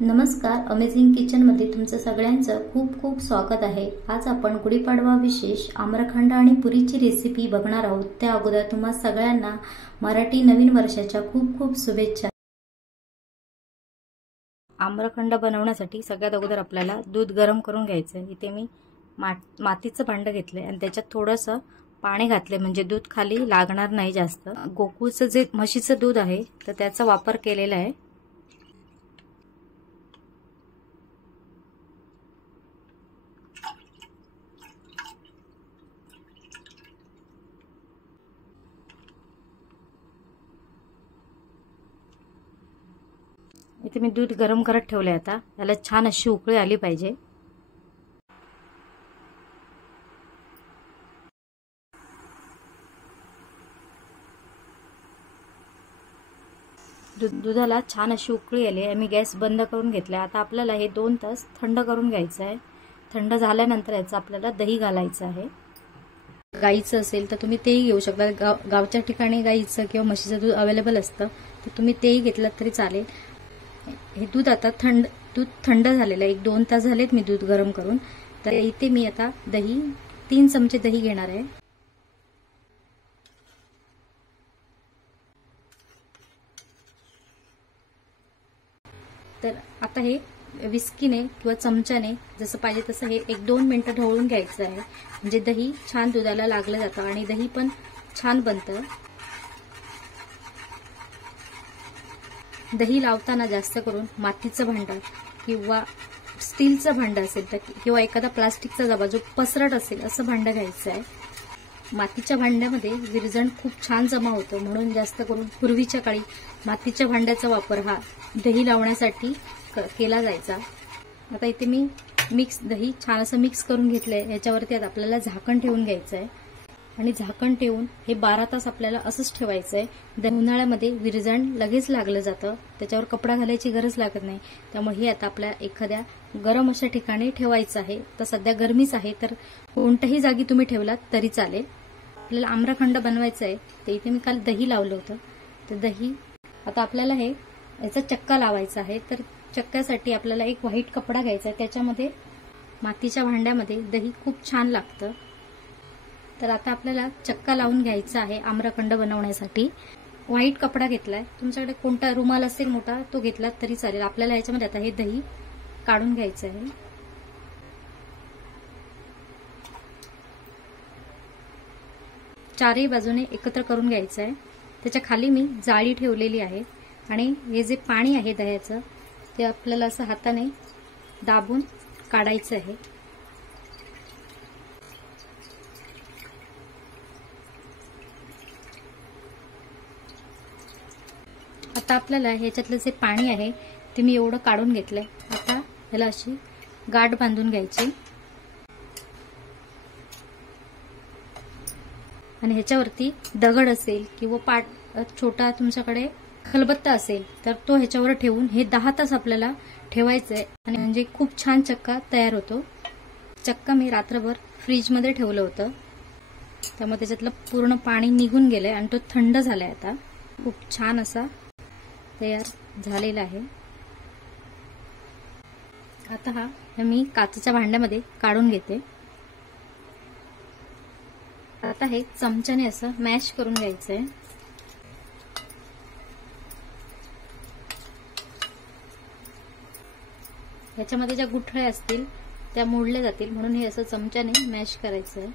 नमस्कार, अमेझिंग किचनमध्ये तुमचं सगळ्यांचं खूप खूप स्वागत आहे। आज आपण गुढीपाडवा विशेष आम्रखंड आणि पुरीची रेसिपी बघणार आहोत। त्या अगोदर तुम्हा सगळ्यांना मराठी नवीन वर्षाच्या खूप खूप शुभेच्छा। आम्रखंड बनवण्यासाठी सगळ्यात अगोदर आपल्याला दूध गरम करून घ्यायचं आहे। इथे मी मातीचं भांडं घेतलंय आणि त्याच्यात थोडंसं पाणी घातले म्हणजे दूध खाली लागणार नाही जास्त। गोकुळचं जे म्हशीचं दूध आहे तर त्याचा वापर केलेला आहे। इथे मी दूध गरम करत ठेवले। आता याला छान अशी उकळी आली पाहिजे। दुधाला छान अशी उकळी आली आहे। मी गॅस बंद करून घेतला। आता आपल्याला हे 2 तास थंड करून घ्यायचं आहे। थंड झाल्यानंतर याचं आपल्याला दही घालायचं आहे। गाईचं असेल तर तुम्ही तेही घेऊ शकता। गावच्या ठिकाणी गाईचं किंवा म्हशीचं दूध अवेलेबल असतं तर तुम्ही तेही घेतलं तरी चालेल। हे दूध आता थंड झालेलं आहे। 1-2 तास झालेत मी दूध गरम करून। तर इथे मी आता 3 चमचे दही घेणार आहे। तर आता हे विस्कीने किंवा चमच्याने जसं पाहिजे तसं हे 1-2 मिनिटं ढवळून घ्यायचं आहे। म्हणजे दही छान दुधाला लागलं जातं आणि दही पण छान बनतं। दही लावताना जास्त करून मातीचं भांडं किंवा स्टीलचं भांडं असेल तर किंवा एखादा प्लास्टिकचा डबा जो पसरट असेल असं भांडं घ्यायचं आहे। मातीच्या भांड्यामध्ये विरजण खूप छान जमा होतं म्हणून जास्त करून पूर्वीच्या काळी मातीच्या भांड्याचा वापर हा दही लावण्यासाठी केला जायचा। आता इथे मी दही छान असं मिक्स करून घेतलंय। याच्यावरती आता आपल्याला झाकण ठेवून घ्यायचं आहे आणि झाकण ठेवून हे 12 तास आपल्याला असंच ठेवायचं आहे। उन्हाळ्यामध्ये विरजण लगेच लागलं जातं, त्याच्यावर कपडा घालायची गरज लागत नाही। त्यामुळे हे आता आपल्या एखाद्या गरम अशा ठिकाणी ठेवायचं आहे। तर सध्या गरमीच आहे तर कोणत्याही जागी तुम्ही ठेवलात तरी चालेल। आपल्याला आम्रखंड बनवायचं आहे तर इथे मी काल दही लावलं होतं। तर दही आता आपल्याला याचा चक्का लावायचा आहे। तर चक्क्यासाठी आपल्याला एक व्हाईट कपडा घ्यायचा आहे। त्याच्यामध्ये मातीच्या भांड्यामध्ये दही खूप छान लागतं। तर आता आपल्याला चक्का लावून घ्यायचा आहे आम्रखंड बनवण्यासाठी। व्हाईट कपडा घेतलाय, तुमच्याकडे कोणता रुमाल असेल मोठा तो घेतला तरी चालेल। आपल्याला याच्यामध्ये आता हे दही काढून घ्यायचं आहे। चारही बाजूने एकत्र करून घ्यायचं आहे। त्याच्या खाली मी जाळी ठेवलेली आहे आणि हे जे पाणी आहे दह्याचं ते आपल्याला असं हाताने दाबून काढायचं आहे। आता आपल्याला ह्याच्यातलं जे पाणी आहे ते मी एवढं काढून घेतलंय। आता ह्याला अशी गाठ बांधून घ्यायची आणि ह्याच्यावरती दगड असेल किंवा छोटा तुमच्याकडे खलबत्ता असेल तर तो ह्याच्यावर ठेवून हे 10 तास आपल्याला ठेवायचंय आणि म्हणजे खूप छान चक्का तयार होतो। चक्का मी रात्रभर फ्रीजमध्ये ठेवलं होतं त्यामुळे त्याच्यातलं पूर्ण पाणी निघून गेलंय आणि तो थंड झालाय। आता खूप छान असा तयार झालेला आहे। आता हा मी काचेच्या भांड्यामध्ये काढून घेते। आता हे चमच्याने असं मॅश करून घ्यायचंय। याच्यामध्ये ज्या गुठळ्या असतील त्या मोडल्या जातील म्हणून हे असं चमच्याने मॅश करायचंय।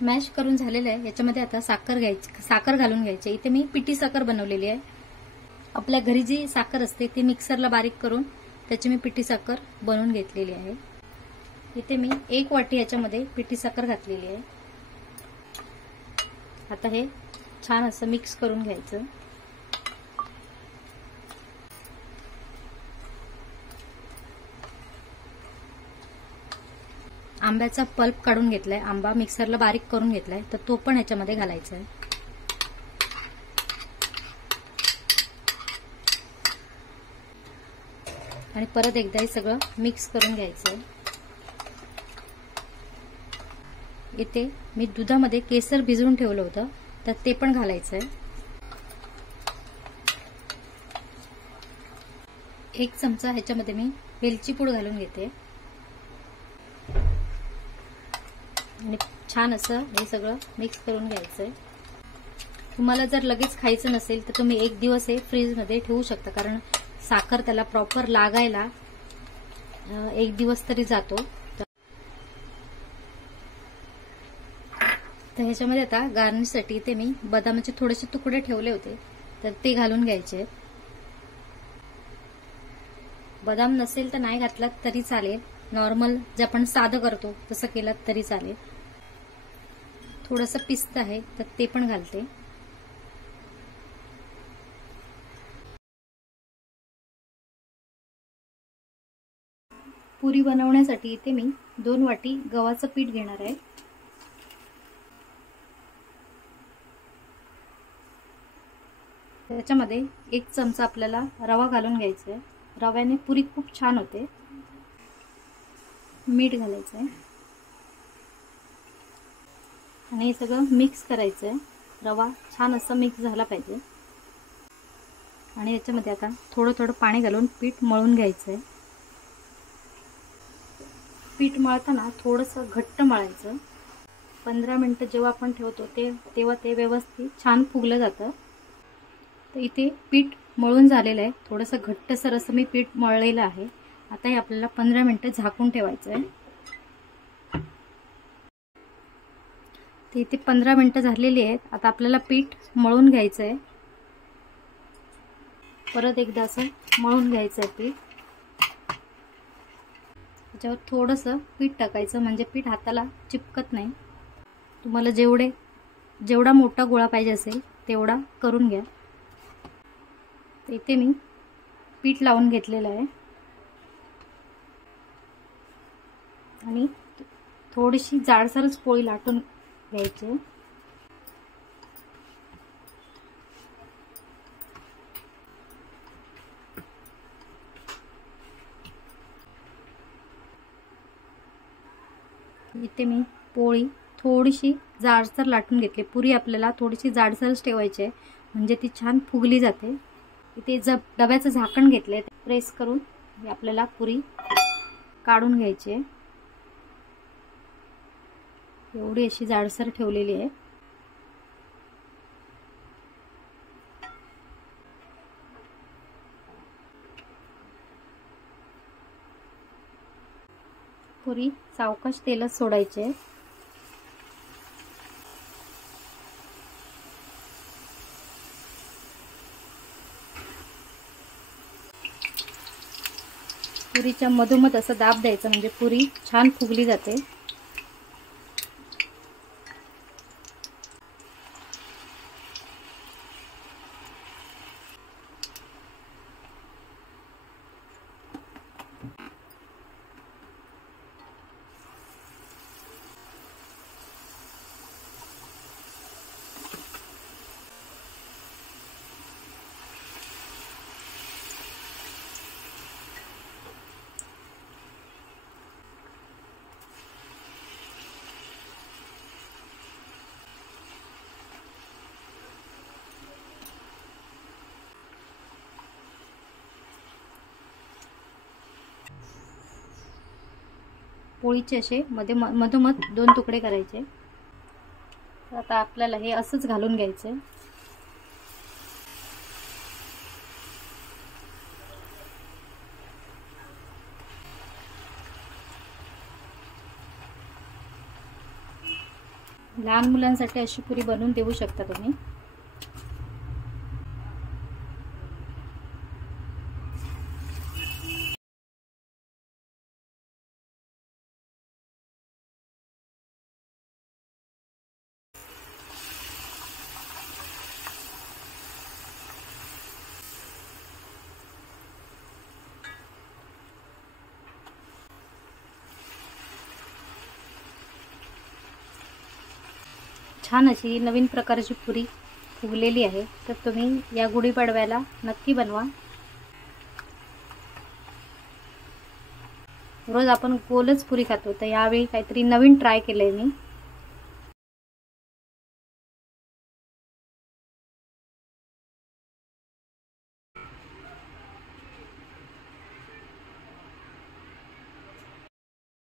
मॅश करून झालेलं आहे। याच्यामध्ये आता साखर घालून घ्यायची। इथे मी पिठी साखर बनवलेली आहे। आपल्या घरी जी साखर असते ती मिक्सरला बारीक करून त्याची मी पिठी साखर बनवून घेतलेली आहे। इथे मी 1 वाटी याच्यामध्ये पिठी साखर घातलेली आहे। आता हे छान असं मिक्स करून घ्यायचं। आंब्याचा पल्प काढून घेतलाय, आंबा मिक्सरला बारीक करून घेतलाय तर तो पण ह्याच्यामध्ये घालायचा आहे। आणि परत एकदा हे सगळं मिक्स करून घ्यायचं। इथे मी दुधामध्ये केसर भिजवून ठेवलं होतं तर ते पण घालायचं आहे। 1 चमचा ह्याच्यामध्ये मी वेलची पूड घालून घेते आणि छान असं हे सगळं मिक्स करून घ्यायचंय। तुम्हाला जर लगेच खायचं नसेल तर तुम्ही 1 दिवस हे फ्रीजमध्ये ठेवू शकता, कारण साखर त्याला प्रॉपर लागायला 1 दिवस तरी जातो। तर ह्याच्यामध्ये आता गार्निशसाठी इथे मी बदामाचे थोडेसे तुकडे ठेवले होते, तर ते घालून घ्यायचे। बदाम नसेल तर नाही घातलात तरी चालेल, नॉर्मल जे आपण साधं करतो तसं केलात तरी चालेल। थोडंसं पिस्ता आहे तर ते पण घालते। पुरी बनवण्यासाठी इथे मी 2 वाटी गव्हाचं पीठ घेणार आहे। त्याच्यामध्ये 1 चमचा आपल्याला रवा घालून घ्यायचा आहे। रव्याने पुरी खूप छान होते। मीठ घालायचं आहे आणि हे सगळं मिक्स करायचं आहे। रवा छान असं मिक्स झाला पाहिजे आणि याच्यामध्ये आता थोडं थोडं पाणी घालून पीठ मळून घ्यायचं आहे। पीठ मळताना थोडंसं घट्ट मळायचं। 15 मिनिटं जेव्हा आपण ठेवतो तेव्हा ते व्यवस्थित छान फुगलं जातं। तर इथे पीठ मळून झालेलं आहे, थोडंसं घट्टसर असं मी पीठ मळलेलं आहे। आता हे आपल्याला 15 मिनिटं झाकून ठेवायचं आहे। तर इथे 15 मिनिटं झालेली आहेत। आता आपल्याला पीठ मळून घ्यायचं आहे, परत एकदा असं मळून घ्यायचं आहे पीठ। त्याच्यावर थोडंसं पीठ टाकायचं म्हणजे पीठ हाताला चिपकत नाही। तुम्हाला जेवढा मोठा गोळा पाहिजे असेल तेवढा करून घ्या। तर इथे मी पीठ लावून घेतलेलं आहे आणि थोडीशी जाडसरच पोळी लाटून घ्यायची। इथे मी पोळी थोडीशी जाडसर लाटून घेतली। पुरी आपल्याला थोडीशी जाडसरच ठेवायची आहे म्हणजे ती छान फुगली जाते। इथे डब्याचं झाकण घेतलंय, प्रेस करून आपल्याला पुरी काढून घ्यायची आहे। एवढी अशी जाडसर ठेवलेली आहे। पुरी सावकाश तेलात सोडायची आहे। पुरीच्या मधोमध असं दाब द्यायचं म्हणजे पुरी छान फुगली जाते। पोळीचे असे मधोमध 2 तुकडे करायचे। आता आपल्याला हे असंच घालून घ्यायचं। लहान मुलांसाठी अशी पुरी बनवून देऊ शकता तुम्ही। छान अशी नवीन प्रकारची पुरी फुगलेली आहे। तर तुम्ही या गुढीपाडव्याला नक्की बनवा। रोज आपण गोलच पुरी खातो, तर यावेळी काहीतरी नवीन ट्राय केलंय मी।